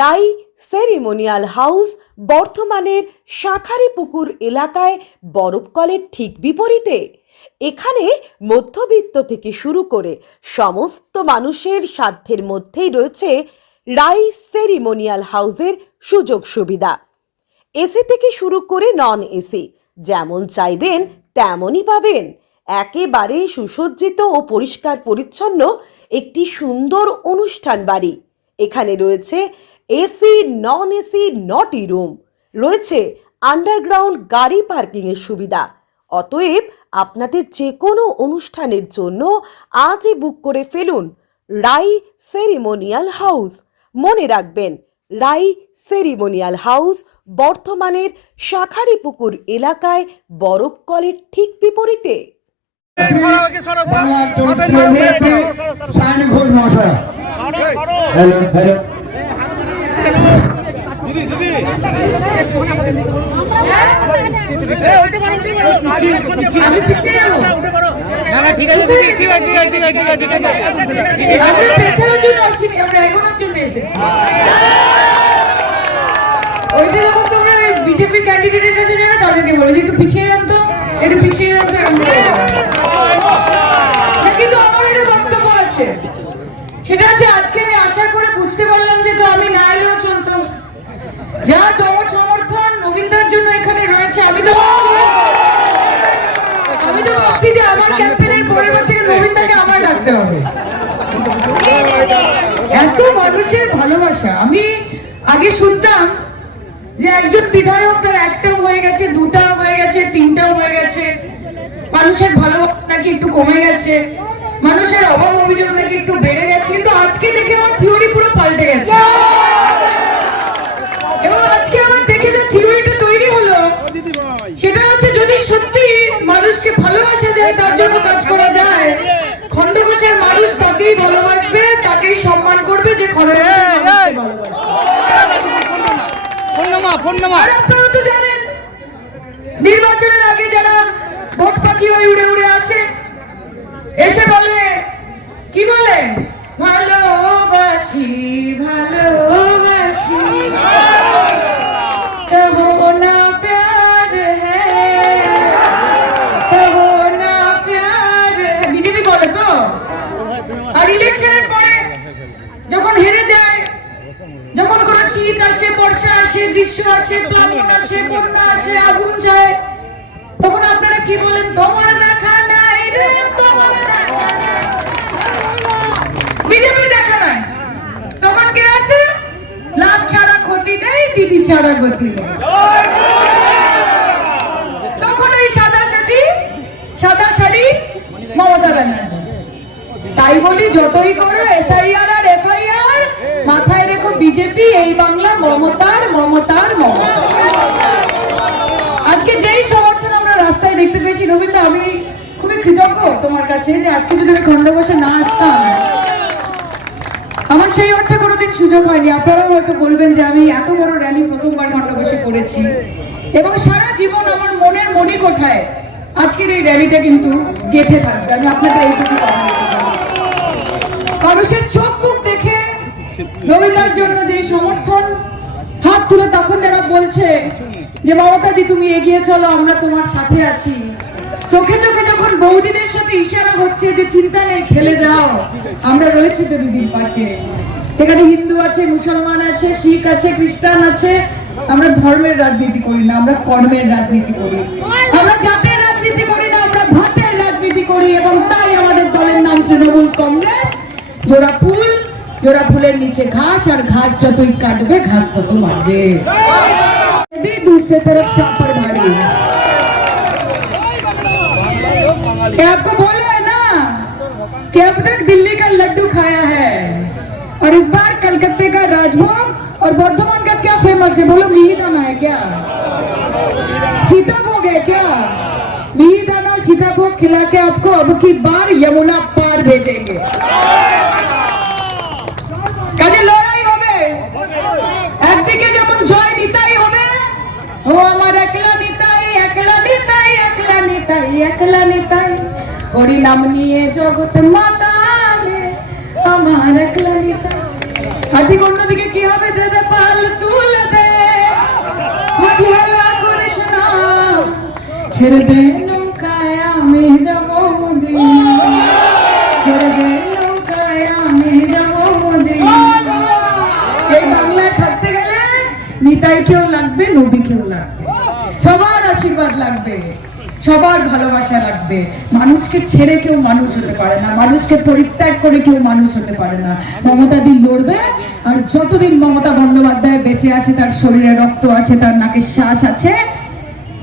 রাই ceremonial house বর্ধমানের শাঁখারীপুকুর এলাকায় বরফকলের ঠিক বিপরীতে। এখানে মধ্যবিত্ত থেকে শুরু করে সমস্ত মানুষের সাধ্যের মধ্যেই রয়েছে রাই সেরিমোনিয়াল হাউসের সুযোগ সুবিধা। এসি থেকে শুরু করে নন এসি যেমন চাইবেন তেমনই পাবেন। একেবারে সুসজ্জিত ও পরিষ্কার পরিচ্ছন্ন একটি সুন্দর অনুষ্ঠান বাড়ি। এখানে রয়েছে এসি, নন এসি, নটি রুম, রয়েছে আন্ডারগ্রাউন্ড গাড়ি পার্কিংয়ের সুবিধা। অতএব আপনাদের যে কোনো অনুষ্ঠানের জন্য আজই বুক করে ফেলুন রাই সেরিমোনিয়াল হাউস। মনে রাখবেন, রাই সেরিমোনিয়াল হাউস বর্ধমানের শাঁখারীপুকুর এলাকায় বরফকলের ঠিক বিপরীতে। বিজেপির ক্যান্ডিডেটের কাছে যারা তাদেরকে বলে একটু পিছিয়ে যান তো, একটু পিছিয়ে যান তো। কিন্তু আমার একটা বক্তব্য আছে, সেটা হচ্ছে আজকে আমি আশা করে বুঝতে পারলাম যে তো আমি না এলেও চলতো। যা জমট সমর্থন নবীনদার জন্য এখানে রয়েছে, আমি তো ভাবছি যে আমার ক্যাম্পেইনের পরিবার থেকে নবীনদাকে আমার ডাকতে হবে। এত মানুষের ভালোবাসা। আমি আগে শুনতাম যে একজন বিধায়ক তার একটাও হয়ে গেছে, দুটাও হয়ে গেছে, তিনটাও হয়ে গেছে, মানুষের ভালোবাসা নাকি একটু কমে গেছে, মানুষের অভাব অভিযোগ নাকি একটু বেড়ে গেছে। কিন্তু আজকে দেখে আমার থিওরি পুরো পাল্টে গেছে। এবং আজকে আমার দেখে যে থিওরিটা তৈরি হলো সেটা হচ্ছে যদি সত্যি মানুষকে ভালোবাসা যায়, তার জন্য কাজ করা যায়, খণ্ডঘোষের মানুষ তাকেই ভালোবাসবে, তাকেই সম্মান করবে যে আপনারা তো জানেন নির্বাচনের আগে যারা ভোট পাখি হয়ে উড়ে উড়ে আসে, এসে বলে কি বলে, ভালোবাসি ভালোবাসি তবু না প্যার তবু না প্যার, বিজেপি বলে তো। আর ইলেকশনের পরে যখন হেরে যায়, যখন কোন শীত আসে, বর্ষা আসে, গ্রীষ্ম আসে, প্লাবন আসে, বন্যা আসে, আগুন যায়, তখন আপনারা কি বলেন, তোমার দেখা নাই রে, তোমার দেখা নাই। বিজেপি দেখা নাই, তখন কে আছে, লাভ ছাড়া ক্ষতি নেই, দিদি ছাড়া গতি নেই। তখন এই সাদা শাড়ি মমতা ব্যানার্জি। তাই বলি যতই করো এসআইআর আর এফআইআর, মাথায় রেখো বিজেপি এই বাংলা মমতার মমতার মমতা। তোমার কাছে যে আজকে যদি আমি খণ্ডঘোষে না আসতাম, আমার সেই অর্থে কোনোদিন সুযোগ হয়নি। আপনারাও হয়তো বলবেন যে আমি এত বড় র্যালি প্রথমবার খণ্ডঘোষে করেছি এবং সারা জীবন আমার মনের মণিকোঠায় আজকের এই র্যালিটা কিন্তু গেঁথে থাকবে। আমি আপনাদের এইটুকু কথা বলতে পারি। মানুষের চোখ মুখ দেখে রবীন্দ্রনাথের জন্য যে সমর্থন, হাত তুলে তখন যারা বলছে যে মমতাদি তুমি এগিয়ে চলো, আমরা তোমার সাথে আছি, চোখে চোখে যখন বৌদিদের সাথে ইশারা হচ্ছে যে চিন্তা নেই খেলে যাও, আমরা রয়েছি তো দিদির পাশে। এখানে হিন্দু আছে, মুসলমান আছে, শিখ আছে, খ্রিস্টান আছে। আমরা ধর্মের রাজনীতি করি না, আমরা কর্মের রাজনীতি করি। আমরা জাতের রাজনীতি করি না, আমরা ভাতের রাজনীতি করি। এবং তাই আমাদের দলের নাম তৃণমূল কংগ্রেস। জোড়া ফুল, জোড়া ফুলের নিচে ঘাস, আর ঘাস যতই কাটবে ঘাস তত মারবে। दूसरे तरफ शापर भाड़ी। क्या आपको बोला है ना कि अब तक दिल्ली का लड्डू खाया है और इस बार कलकत्ते का राजभोग और बर्धमान का क्या फेमस है? बोलो मिहिदाना है क्या? सीताभोग है क्या? मिहिदाना सीताभोग खिला के आपको अब की बार यमुना पार भेजेंगे। কাজে লড়াই হবে, একদিকে যেমন জয় নিতাই হবে, ও আমার একলা নিতাই, একলা নিতাই, একলা নিতাই, একলা নিতাই, হরি নাম নিয়ে জগৎ মাতালে আমার একলা নিতাই। আর ঠিক অন্যদিকে কি হবে? দেবে পাল তুলে দে মাঝি হেলা করিস না, ছেড়ে দে নৌকায় আমি যাবো মদিনা, ছেড়ে দে নৌকায় আমি যাবো মদিনা। এই বাংলায় থাকতে গেলে নিতাইকেও লাগবে, নবীকেও লাগবে, সবার আশীর্বাদ লাগবে, সবার ভালোবাসা লাগবে। মানুষকে ছেড়ে কেউ মানুষ হতে পারে না, মানুষকে পরিত্যাগ করে কেউ মানুষ হতে পারে না। মমতা দি লড়বে, আর যতদিন মমতা বন্দ্যোপাধ্যায় বেঁচে আছে, তার শরীরে রক্ত আছে, তার নাকে শ্বাস আছে,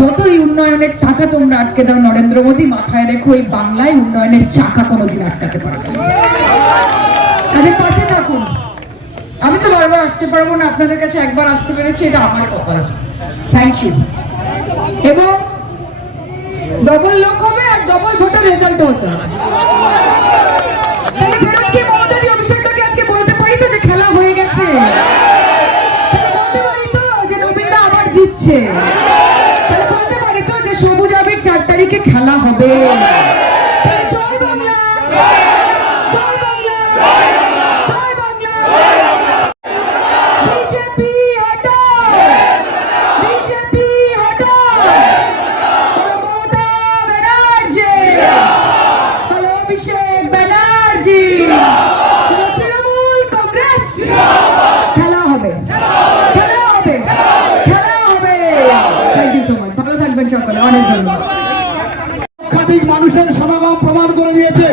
যতই উন্নয়নের টাকা তোমরা আটকে দাও নরেন্দ্র মোদী, মাথায় রেখো এই বাংলায় উন্নয়নের চাকা কোনোদিন আটকাতে পারবে না। তাদের পাশে থাকুন। আমি তো বারবার আসতে পারবো না, আপনাদের কাছে একবার আসতে পেরেছি, এটা আমার কপাল। Thank you. এবং ডবল লোক হবে আর ডবল ভোটের রেজাল্ট হতে হবে। অভিষেকটাকে আজকে বলতে পারি তো যে খেলা হয়ে গেছে, বলতে পারি তো যে নবীনদা আবার জিতছে, বলতে পারি তো যে সবুজ আবির 4 তারিখে খেলা হবে। জয় বাংলা, জয় বাংলা, জয় বাংলা। বিজেপি হটাও, বিজেপি হটাও, মমতা ব্যানার্জি, হ্যালো অভিষেক ব্যানার্জি, তৃণমূল কংগ্রেস। খেলা হবে, খেলা হবে, খেলা হবে। Thank you so much. ভালো থাকবেন সকলে, অনেক ধন্যবাদ। লক্ষাধিক মানুষের সমাগম প্রমাণ করে দিয়েছে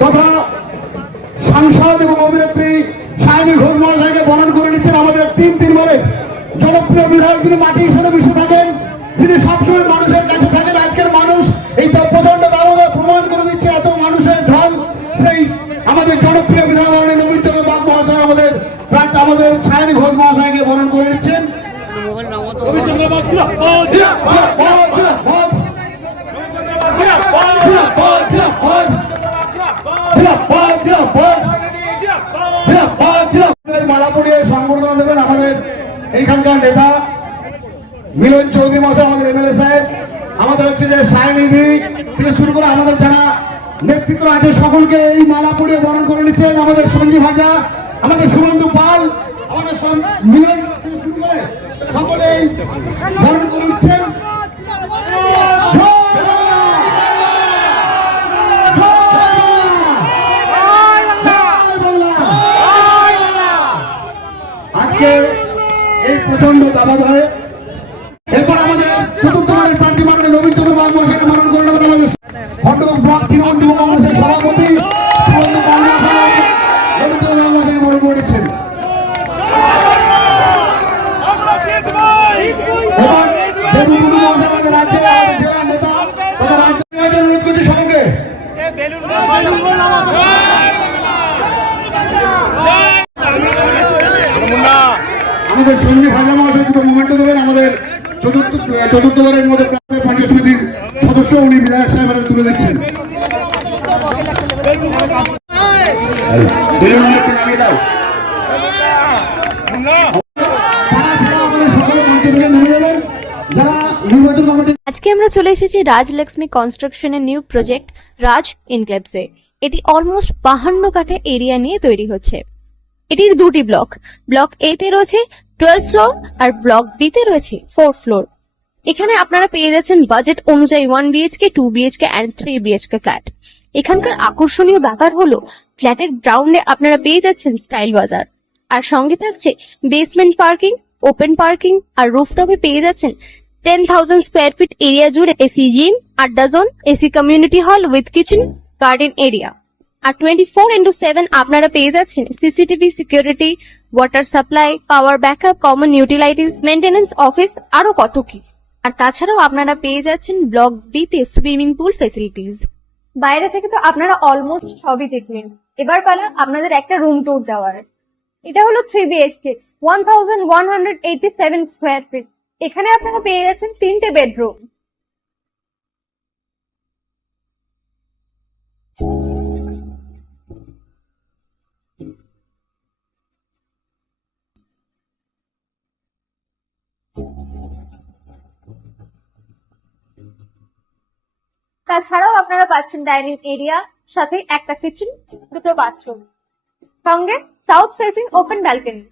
তথা সাংসদ এবং অভিনেত্রী সায়নী ঘোষ মহাশয়কে বরণ করে নিচ্ছেন আমাদের 3 বারের জনপ্রিয় বিধায়ক, যিনি মাটির সাথে মিশে থাকেন, যিনি সবসময় মানুষের কাছে থাকেন। আজকের মানুষ এই প্রচন্ড দামোদর প্রমাণ করে দিচ্ছে, এত মানুষের ঢল মালা পরিয়ে সংবর্ধনা দেবেন আমাদের এইখানকার নেতা মিলন চৌধুরী মশাই, আমাদের এমএলএ সাহেব, আমাদের হচ্ছে যে সায়নিধি থেকে শুরু করে আমাদের যারা নেতৃত্ব আছে সকলকে এই মালা পরিয়ে বরণ করে নিচ্ছেন। আমাদের সঞ্জীব হাজা, আমাদের সুবন্ধু পাল, আমাদের মিলন থেকে শুরু করে সকলে এই বরণ করে নিচ্ছেন। আজকে এই প্রচন্ড দাবা ধরে এরপর আমাদের চতুর্থবারের প্রার্থী মাননীয় নবীন চন্দ্র বাবু মহাশয়কে মনোনয়ন করে নেবেন আমাদের খণ্ডঘোষ ব্লক তৃণমূল যুব কংগ্রেসের সভাপতি সুবন্ধু পাল মহাশয় নবীন চন্দ্র বাবু মহাশয়কে মনোনয়ন করে নিচ্ছেন। এবার দেবুকুন্ডু মহাশয় আমাদের রাজ্যের আমাদের জেলার নেতা তথা রাজ্য নির্বাচন অনুরোধ করছি সকলকে। আমাদের সঞ্জীব হাজা মহাশয় দুটো মোমেন্ট দেবেন। আমাদের চতুর্থবারের মধ্যে পঞ্চায়েত সমিতির সদস্য উনি বিধায়ক সাহেব তুলে দিচ্ছেন। যারা নির্বাচন কমিটি আজকে আমরা চলে এসেছি রাজলক্ষ্মী কনস্ট্রাকশনের নিউ প্রজেক্ট রাজ ইনক্লেভসে। এটি অলমোস্ট 52 কাঠা এরিয়া নিয়ে তৈরি হচ্ছে। এটির দুটি ব্লক, ব্লক এ তে রয়েছে 12 ফ্লোর আর ব্লক বি তে রয়েছে 4 ফ্লোর। এখানে আপনারা পেয়ে যাচ্ছেন বাজেট অনুযায়ী 1 BHK, 2 BHK and 3 BHK flat. এখানকার আকর্ষণীয় ব্যাপার হলো ফ্ল্যাটের গ্রাউন্ডে আপনারা পেয়ে যাচ্ছেন স্টাইল বাজার, আর সঙ্গে থাকছে বেসমেন্ট পার্কিং, ওপেন পার্কিং, আর রুফটপে পেয়ে যাচ্ছেন 10,000 স্কোয়ার ফিট এরিয়া জুড়ে এসি জিম, আড্ডা zone, AC community hall with kitchen, garden area. আর 24/7 আপনারা পেয়ে যাচ্ছেন CCTV security, water supply, power backup, common utilities, maintenance office, আরো কত কি। আর তাছাড়াও আপনারা পেয়ে যাচ্ছেন ব্লক বি তে সুইমিং পুল ফেসিলিটিস। বাইরে থেকে তো আপনারা অলমোস্ট সবই দেখলেন, এবার পালা আপনাদের একটা রুম ট্যুর দেওয়ার। এটা হলো 3 বিএইচকে, 1187 স্কোয়ার ফিট। এখানে আপনারা পেয়ে যাচ্ছেন 3টে বেডরুম। তাছাড়াও আপনারা পাচ্ছেন ডাইনিং এরিয়া, সাথে একটা কিচেন, দুটো বাথরুম, সঙ্গে সাউথ ফেসিং ওপেন ব্যালকনি।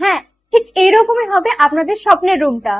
হ্যাঁ, ঠিক এইরকমই হবে আপনাদের স্বপ্নের রুমটা।